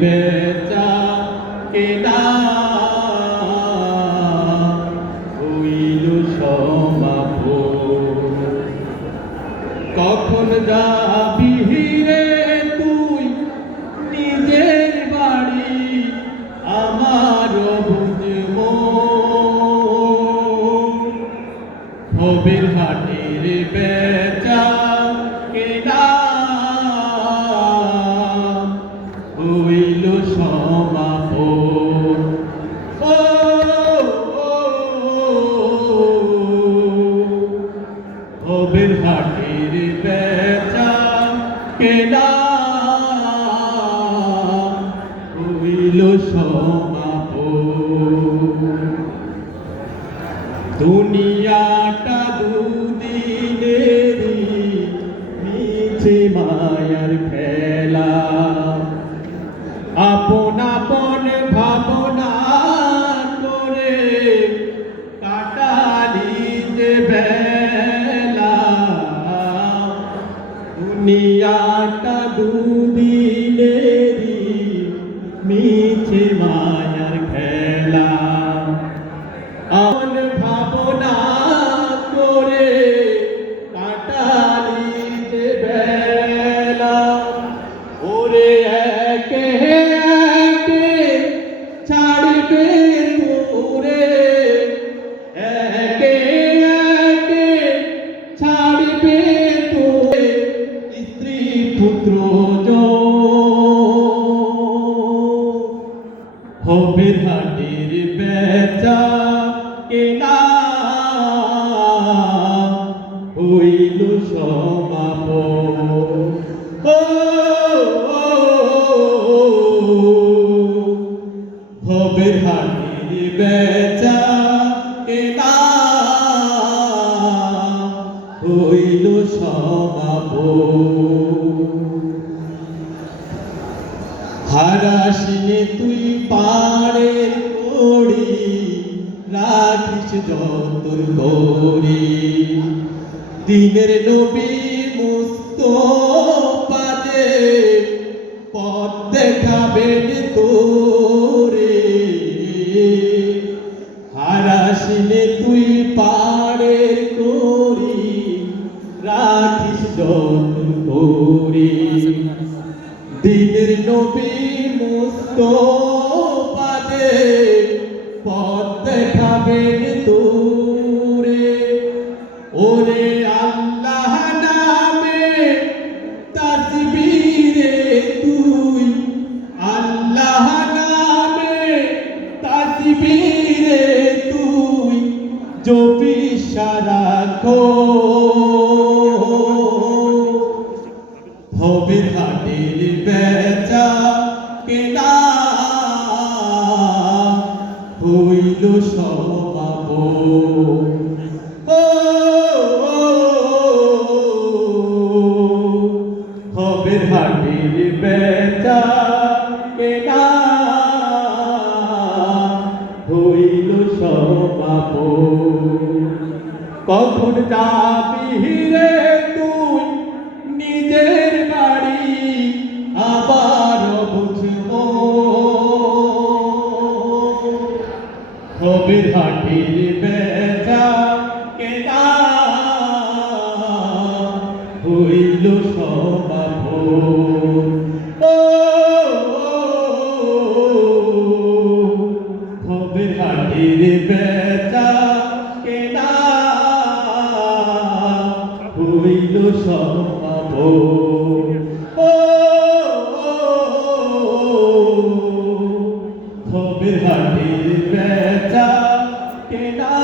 বেচা কেনা হইল সমাপন। কখন যাবি রে তুই নিজের বাড়ি, আমার বুঝবো হবের হাটের বেচা কেনা হইল সমাপন। হবের হাটের বেচা কেনা হইল সমাপন। দুনিয়াটা দুদিনেরই মিছে মায়ার খেলা, আপন আপন ভাবনা করে কাটালি যে বেলা। দুনিয়াটা দুদিনেরই মিছে মায়ার খেলা, আপন ভাবনা করে কাটালি যে বেলা। ওরে একে একে ছাড়বে তোরে, একে একে ছাড়বে তোরে স্ত্রী পুত্র হবের হাটের বেচা কেনা হইল সমাপন। হবের হাটের বেচা কেনা হইল সমাপন। হারাসিনে তুই পাড়ের কড়ি, রাখিস যতন করি। দিনের নবী মুস্তাফা যে পথ দেখাবেন তোরে। হারাসিনে তুই পাড়ের কড়ি, রাখিস যতন করি। দিনের নবী মুস্তাফা যে পথ দেখাবেন তোরে। ওরে আল্লাহ নামে তাসবিরে তুই, আল্লাহ নামে তাসবিরে তুই জপিস সারাক্ষণ। হবের হাটের বেচা কেনা হইল সমাপন। হবের হাটের বেচা কেনা হইল সমাপন। কখন যাবি রে তুই নিজের বাড়ি, আবার বুঝবো হবের হাটের বেচা কেনা হইল সমাপন। হবের হাটের বেচা কেনা হইল সমাপন। হবের হাটের বেচা কেনা